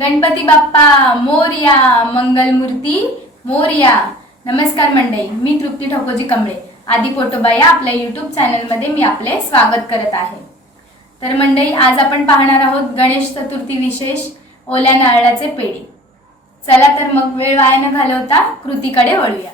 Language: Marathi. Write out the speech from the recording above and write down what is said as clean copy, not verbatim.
गणपती बाप्पा मोरया, मंगलमूर्ती मोरया। नमस्कार मंडळी, मी तृप्ती ठकोजी कमळे आदि पोटोबा या आपल्या यूट्यूब चॅनलमध्ये मी आपले स्वागत करत आहे। तर मंडळी, आज आपण पाहणार आहोत गणेश चतुर्थी विशेष ओल्या नारळाचे पेढे। चला तर मग वेळ वाया न घालवता कृतीकडे वळूया।